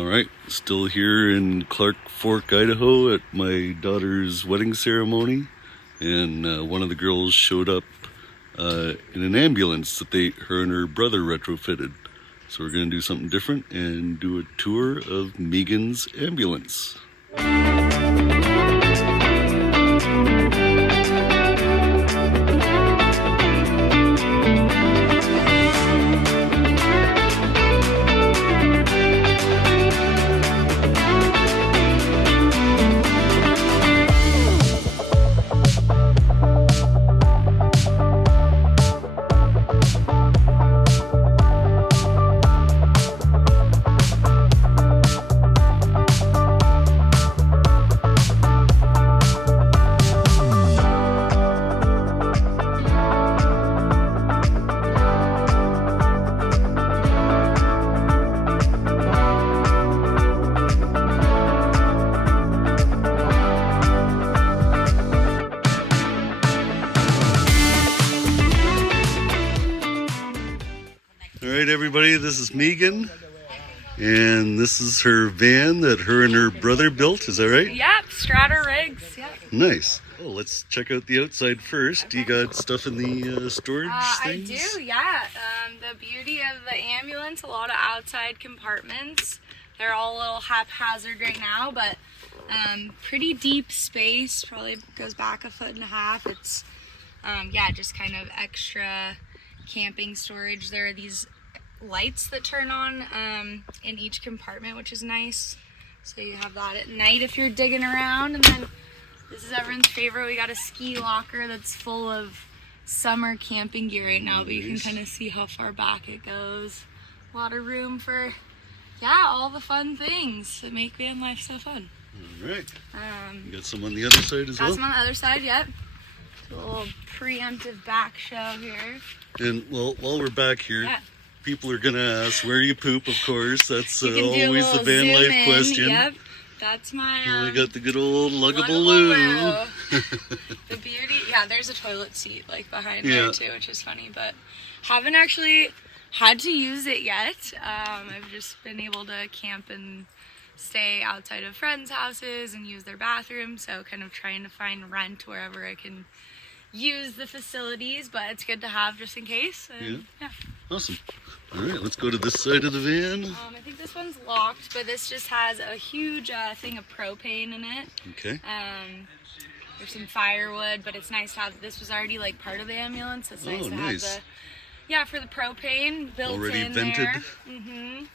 All right, still here in Clark Fork, Idaho at my daughter's wedding ceremony, and one of the girls showed up in an ambulance that her and her brother retrofitted. So we're going to do something different and do a tour of Meagan's ambulance. Alright everybody, this is Meagan, and this is her van that her and her brother built, is that right? Yep, Strata rigs, yep. Nice. Well, let's check out the outside first. Okay. You got stuff in the storage things? I do, yeah. The beauty of the ambulance, a lot of outside compartments. They're all a little haphazard right now, but pretty deep space, probably goes back 1.5 feet. It's, yeah, just kind of extra camping storage. There are these lights that turn on in each compartment, which is nice. So you have that at night if you're digging around. And then this is everyone's favorite. We got a ski locker that's full of summer camping gear right now, but you can kind of see how far back it goes. A lot of room for, yeah, all the fun things that make van life so fun. All right. You got some on the other side as well? Got some on the other side, yep. A little preemptive back show here. And well, while we're back here, yeah, people are going to ask, where do you poop, of course. That's always the van life question. Yep, that's my... we got the good old luggable loo. The beauty... Yeah, there's a toilet seat like behind there too, which is funny, but haven't actually had to use it yet. I've just been able to camp and stay outside of friends' houses and use their bathroom, so kind of trying to find rent wherever I can use the facilities, but it's good to have just in case. And, yeah. Awesome. All right, let's go to this side of the van. I think this one's locked, but this just has a huge thing of propane in it. Okay. There's some firewood, but it's nice to have, this was already like part of the ambulance. It's nice to have the, yeah, for the propane built already in vented. There.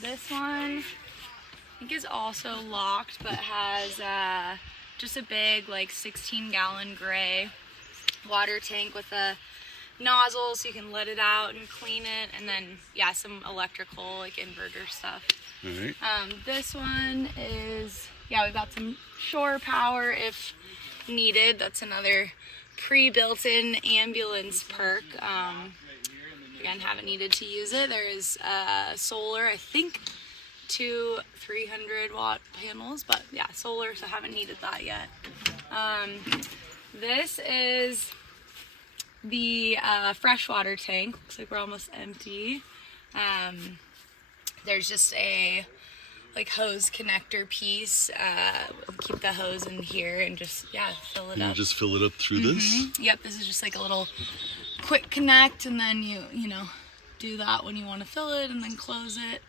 This one, I think is also locked, but has just a big like 16-gallon gray water tank with a nozzle so you can let it out and clean it, and then yeah, some electrical like inverter stuff. All right. This one is, yeah, we've got some shore power if needed. That's another pre-built-in ambulance perk. Again, haven't needed to use it. There is solar, I think 2 300-watt panels, but yeah, solar, so haven't needed that yet. This is the freshwater tank. Looks like we're almost empty. There's just a like hose connector piece. We'll keep the hose in here and just, yeah, fill it up. You just fill it up through this? Yep, this is just like a little quick connect, and then you know, do that when you want to fill it and then close it.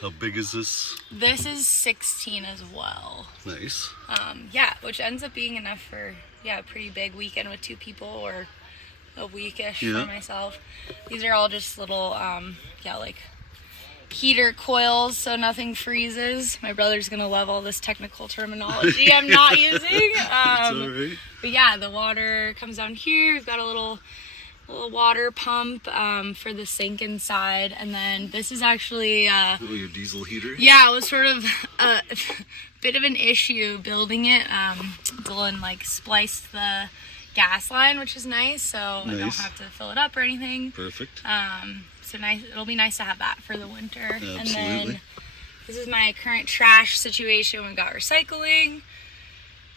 How big is this? This is 16 as well. Nice. Yeah, which ends up being enough for, yeah, a pretty big weekend with 2 people, or a weekish for myself. These are all just little, yeah, like heater coils, so nothing freezes. My brother's gonna love all this technical terminology I'm not using. That's all right. But yeah, the water comes down here. We've got a little water pump for the sink inside, and then this is actually your diesel heater. Yeah, it was sort of a bit of an issue building it. Dylan like spliced the gas line, which is nice, so I don't have to fill it up or anything. Perfect. So nice, it'll be nice to have that for the winter. Absolutely. And then this is my current trash situation. We've got recycling,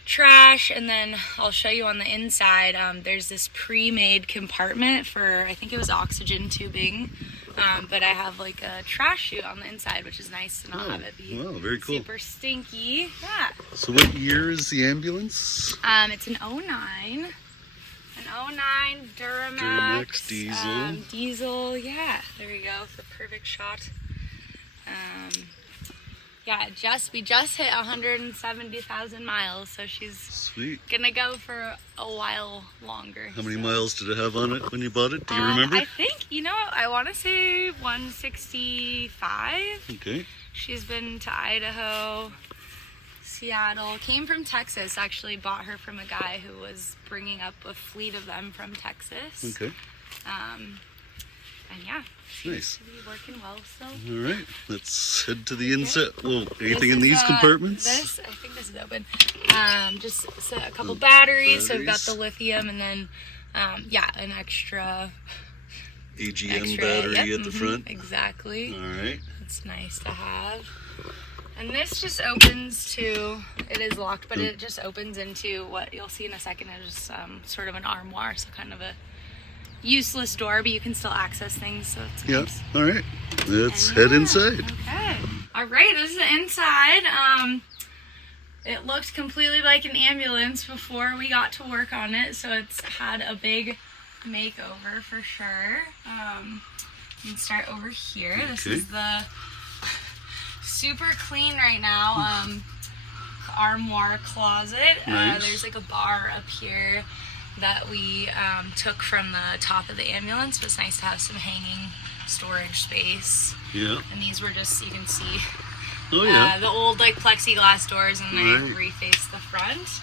trash, and then I'll show you on the inside. There's this pre-made compartment for, I think it was oxygen tubing. But I have like a trash chute on the inside, which is nice to not have it be very cool. super stinky. Yeah. So what year is the ambulance? It's an '09. An '09 Duramax. Duramax diesel. Diesel, yeah. There we go. The perfect shot. Yeah, we just hit 170,000 miles, so she's Sweet. gonna go for a while longer. How many miles did it have on it when you bought it? Do you remember? I think, I want to say 165. Okay. She's been to Idaho, Seattle, came from Texas, actually bought her from a guy who was bringing up a fleet of them from Texas. Okay. And yeah, Nice. should be working well still. All right, let's head to the inside. Well, anything in these compartments? I think this is open. Just a couple batteries. So we've got the lithium and then, an extra AGM battery at the front. Exactly. All right. It's nice to have. And this just opens to, it is locked, but it just opens into what you'll see in a second is sort of an armoire, so kind of a useless door, but you can still access things, so it's nice. All right. Let's head inside. Okay. All right, this is the inside. It looked completely like an ambulance before we got to work on it, so it's had a big makeover for sure. You can start over here. This is the super clean right now armoire closet. Nice. There's like a bar up here that we took from the top of the ambulance, but it's nice to have some hanging storage space. Yeah. And these were just, you can see the old like plexiglass doors, and I refaced the front.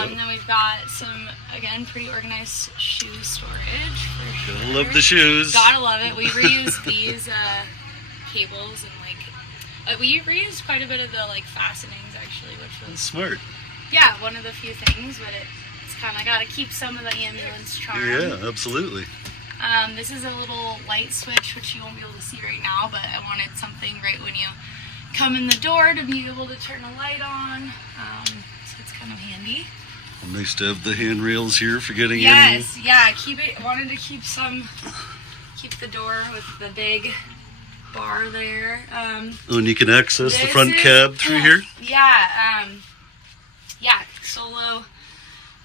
And then we've got some, again, pretty organized shoe storage for sure. Gotta love the shoes. Gotta love it. We reused these cables and we reused quite a bit of the like fastenings actually, which was smart. Yeah, one of the few things, but it's kind of got to keep some of the ambulance charm. Yeah, absolutely. This is a little light switch, which you won't be able to see right now, but I wanted something right when you come in the door to be able to turn a light on. So it's kind of handy. Nice to have the handrails here for getting in. Yes, yeah. Wanted to keep the door with the big bar there. And you can access the front cab through here? Yeah, solo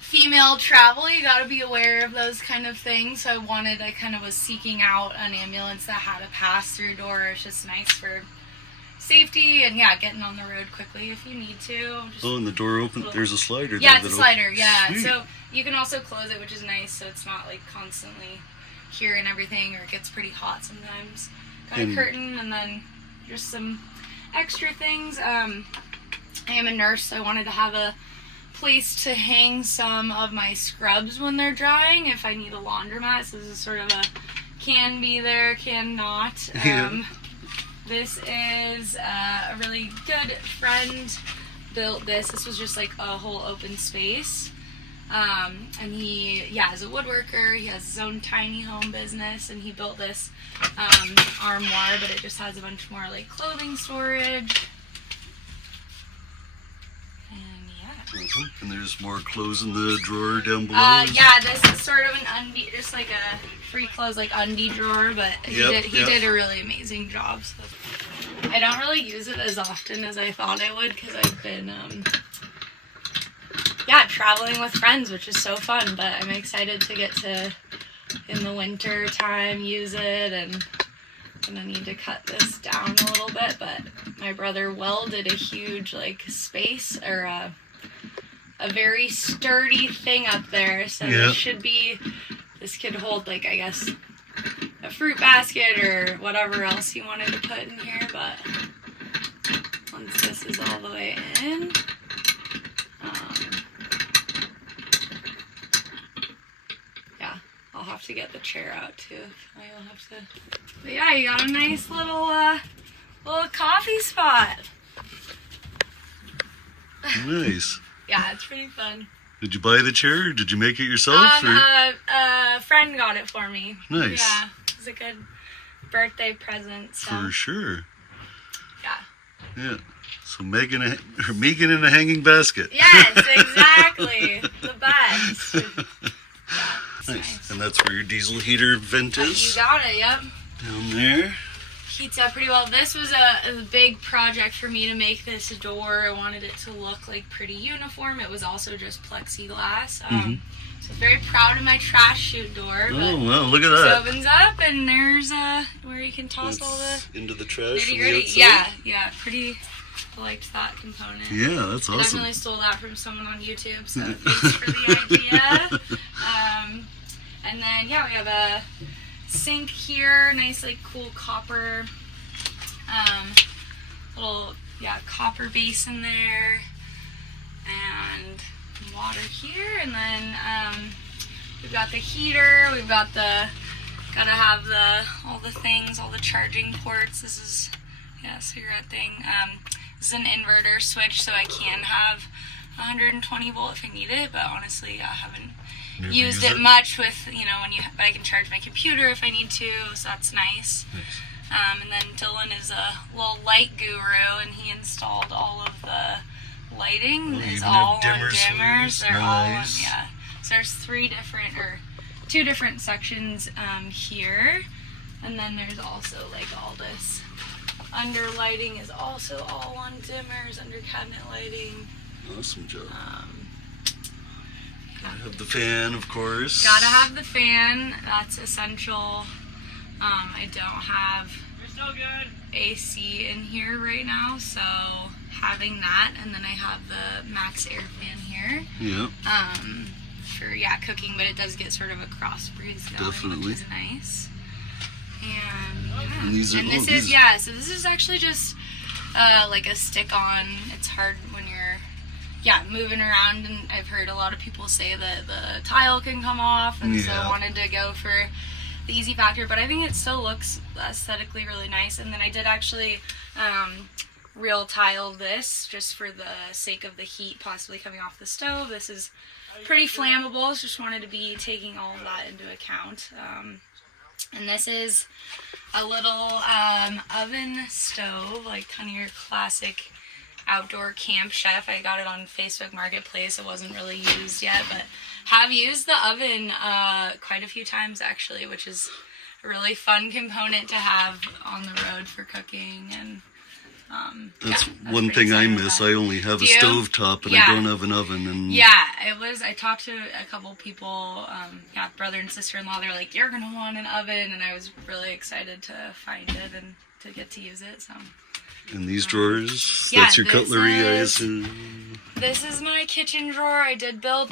female travel, you gotta be aware of those kind of things. So I kind of was seeking out an ambulance that had a pass-through door. It's just nice for safety and getting on the road quickly if you need to. And the door open, there's a slider. Yeah, it's a slider, Sweet. So you can also close it, which is nice, so it's not like constantly hearing everything, or it gets pretty hot sometimes. Got a curtain and then just some extra things. I am a nurse, so I wanted to have a place to hang some of my scrubs when they're drying if I need a laundromat. So this is sort of a can be there, can not. This is a really good friend built this. This was just like a whole open space. And he is a woodworker. He has his own tiny home business, and he built this armoire, but it just has a bunch more like clothing storage. And there's more clothes in the drawer down below. This is sort of an undie, just like a free clothes like undie drawer, but he did a really amazing job. So I don't really use it as often as I thought I would, because I've been traveling with friends, which is so fun. But I'm excited to get to, in the winter time, use it. And I'm gonna need to cut this down a little bit, but my brother welded a huge like space, or a very sturdy thing up there, so this could hold like, I guess, a fruit basket or whatever else you wanted to put in here. But once this is all the way in, I'll have to get the chair out too. I'll have to. But yeah, you got a nice little coffee spot. Nice. Yeah, it's pretty fun. Did you buy the chair, or did you make it yourself? A friend got it for me. Nice. Yeah, it was a good birthday present. So. For sure. Yeah. Yeah. So Meagan in a hanging basket. Yes, exactly. The best. Yeah, nice. And that's where your diesel heater vent is? You got it, yep. Down there. Heats up pretty well. This was a big project for me to make this door. I wanted it to look like pretty uniform. It was also just plexiglass. So I'm very proud of my trash chute door. Oh, wow, look at that. It opens up and there's where you can toss all the into the trash from the nitty-gritty. outside? Yeah, pretty. I liked that component. Yeah, that's I awesome. definitely stole that from someone on YouTube, so thanks for the idea. And then, yeah, we have a sink here, nice, like, cool copper, little, copper basin there, and water here, and then we've got the heater, we've got gotta have all the things, all the charging ports. This is, cigarette thing. This is an inverter switch, so I can have 120 volt if I need it, but honestly, I haven't used it much with, but I can charge my computer if I need to, so that's nice. And then Dylan is a little light guru, and he installed all of the lighting. It's all on dimmers. They're all on, So there's two different sections here, and then there's also like all this under lighting is also all on dimmers, under cabinet lighting. Awesome job. Gotta have the fan, of course. Gotta have the fan. That's essential. I don't have AC in here right now, so having that, and then I have the Max Air fan here. Yeah. For cooking, but it does get sort of a cross breeze going, definitely, which is nice. And these are, so this is actually just like a stick-on. It's hard when you're moving around, and I've heard a lot of people say that the tile can come off, and so I wanted to go for the easy factor, but I think it still looks aesthetically really nice. And then I did actually real tile this just for the sake of the heat possibly coming off the stove. This is pretty flammable, so just wanted to be taking all of that into account. And this is a little oven stove, like kind of your classic outdoor camp chef. I got it on Facebook Marketplace. It wasn't really used yet, but have used the oven quite a few times actually, which is a really fun component to have on the road for cooking. And that's one thing I miss. I only have a stove top, and I don't have an oven. And I talked to a couple people, brother and sister-in-law. They're like, "You're gonna want an oven," and I was really excited to find it and to get to use it. So. And these drawers, that's your cutlery, I assume. This is my kitchen drawer. I did build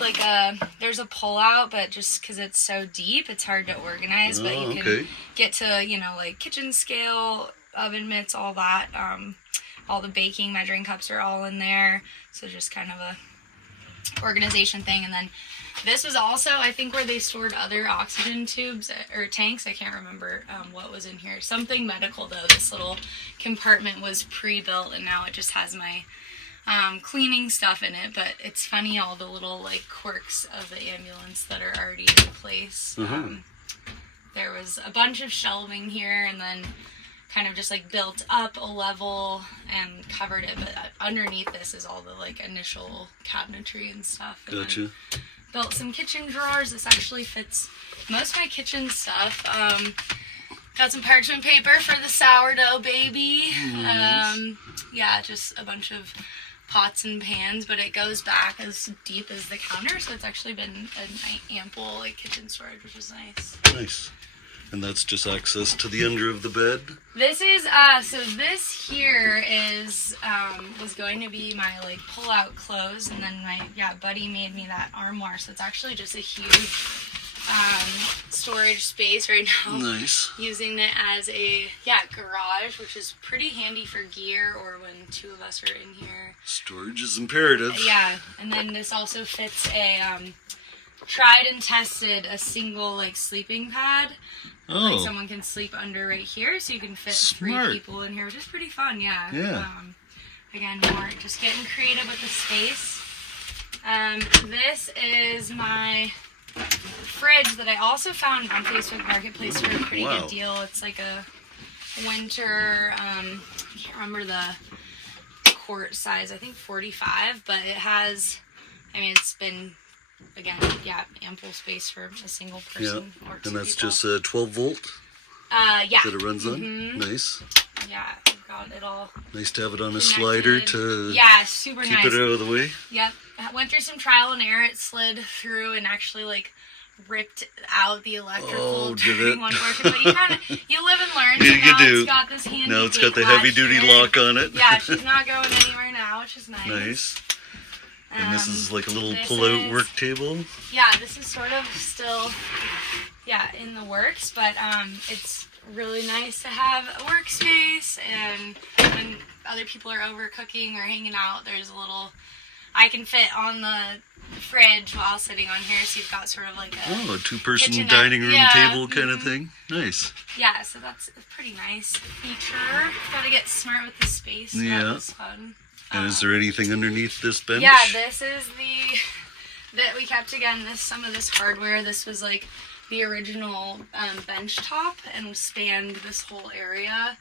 there's a pull-out, but just because it's so deep, it's hard to organize. But you can get to, like kitchen scale, oven mitts, all that. All the baking measuring cups are all in there. So just kind of a organization thing. And then this was also, I think, where they stored other oxygen tubes or tanks. I can't remember what was in here. Something medical, though. This little compartment was pre-built, and now it just has my cleaning stuff in it. But it's funny, all the little quirks of the ambulance that are already in place. There was a bunch of shelving here, and then kind of just built up a level and covered it, but underneath this is all the initial cabinetry and stuff. And gotcha. Built some kitchen drawers. This actually fits most of my kitchen stuff. Got some parchment paper for the sourdough baby. Nice. Just a bunch of pots and pans, but it goes back as deep as the counter, so it's actually been an ample kitchen storage, which is nice. Nice. And that's just access to the under of the bed? This is, so this here is, was going to be my, pull-out clothes, and then my, buddy made me that armoire, so it's actually just a huge, storage space right now. Nice. Using it as a, garage, which is pretty handy for gear, or when two of us are in here. Storage is imperative. Yeah, and then this also fits a, tried and tested, a single, sleeping pad. Oh. Someone can sleep under right here, so you can fit Smart. 3 people in here, which is pretty fun, Yeah. Again, more just getting creative with the space. This is my fridge that I also found on Facebook Marketplace for a pretty good deal. It's like a winter, I can't remember the quart size, I think 45, but it has, it's been, again, ample space for a single person or two and that's people. just a 12 volt? Yeah. that it runs on? Nice. Yeah, we've got it all. Nice to have it on a connected. slider to Yeah, super keep nice. it out of the way. Yep. I went through some trial and error. It slid through and actually like ripped out the electrical during one portion. But you live and learn. So now it's got this handy. Now it's got the heavy duty lock on it. Yeah, she's not going anywhere now, which is nice. Nice. And this is like a little pull-out work table. Yeah, this is sort of still, in the works, but it's really nice to have a workspace, and when other people are over cooking or hanging out, there's a little, I can fit on the fridge while sitting on here, so you've got sort of like a two-person dining room table kind of thing. Nice. Yeah, so that's a pretty nice feature. Gotta get smart with the space. So yeah. That was fun. And is there anything underneath this bench? Yeah, this is that we kept again. Some of this hardware. This was like the original bench top and spanned this whole area.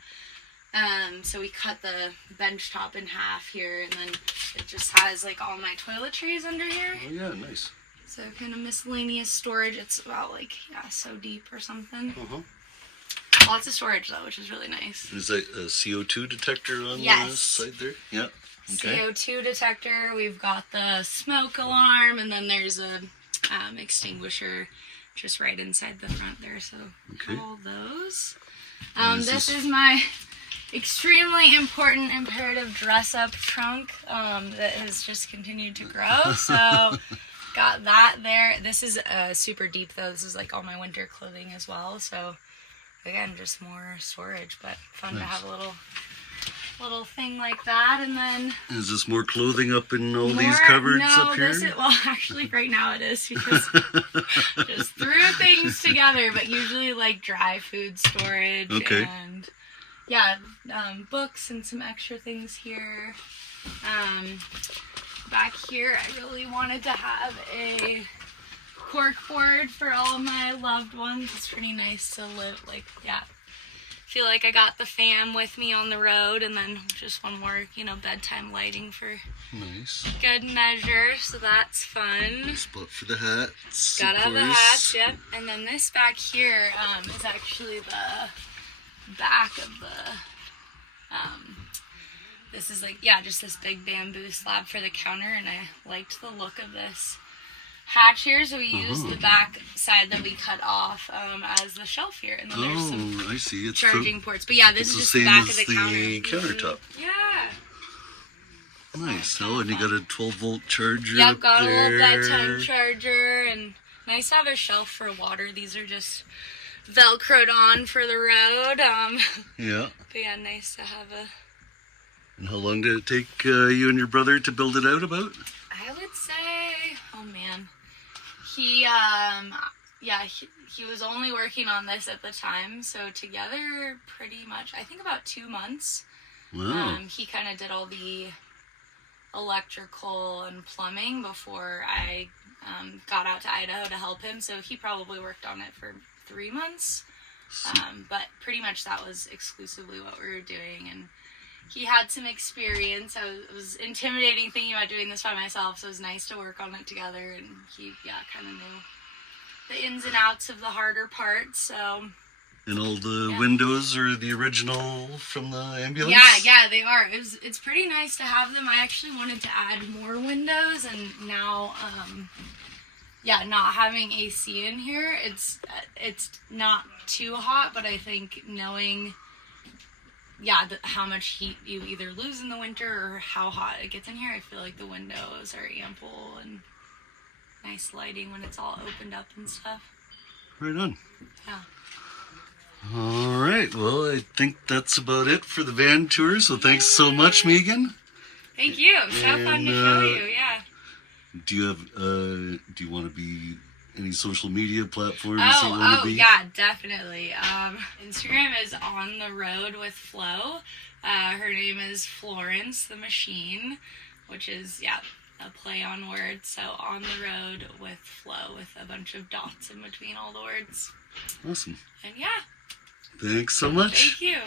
So we cut the bench top in half here, and then it just has like all my toiletries under here. Oh yeah, nice. So kind of miscellaneous storage. It's about like so deep or something. Lots of storage though, which is really nice. Is that a CO2 detector on the side there? Yeah. Okay. CO2 detector. We've got the smoke alarm, and then there's a extinguisher just right inside the front there. So all those. This is my extremely important imperative dress-up trunk that has just continued to grow. So got that there. This is super deep though. This is like all my winter clothing as well. So again, just more storage, but fun to have a little thing like that. And then is this more clothing up in all these cupboards up here? Well, actually right now it is, because just threw things together, but usually like dry food storage and books and some extra things here. Back here I really wanted to have a cork board for all of my loved ones. It's pretty nice to live feel like I got the fam with me on the road, and then just one more, bedtime lighting for good measure. So that's fun. Spot for the hats. Gotta have the hats, yep. And then this back here is actually the back of the, this is like, just this big bamboo slab for the counter, and I liked the look of this hatch here, so we used the back side that we cut off as the shelf here, and then there's some I see. It's charging ports. But this is just the back of the countertop. Yeah. Nice. Oh, and you got a 12-volt charger. Yep, got a little bedtime charger, and nice to have a shelf for water. These are just Velcroed on for the road. Yeah. But nice to have a. And how long did it take you and your brother to build it out about? I would say, he was only working on this at the time, so together pretty much, I think about 2 months. Wow. He kind of did all the electrical and plumbing before I got out to Idaho to help him, so he probably worked on it for 3 months. But pretty much that was exclusively what we were doing, and he had some experience. It was intimidating thinking about doing this by myself, so it was nice to work on it together, and he, kind of knew the ins and outs of the harder parts, so. And all the windows are the original from the ambulance? Yeah, they are. It's pretty nice to have them. I actually wanted to add more windows, and now, not having AC in here, it's not too hot, but I think knowing how much heat you either lose in the winter or how hot it gets in here, I feel like the windows are ample and nice lighting when it's all opened up and stuff. Right on. Yeah. All right. Well, I think that's about it for the van tour. So thanks so much, Meagan. Thank you. So fun to show you. Yeah. Do you want to be any social media platforms you want to be? Yeah, definitely. Instagram is On the Road with Flo. Her name is Florence The Machine, which is a play on words. So On the Road with Flo, with a bunch of dots in between all the words. Awesome. And thanks so much. Thank you.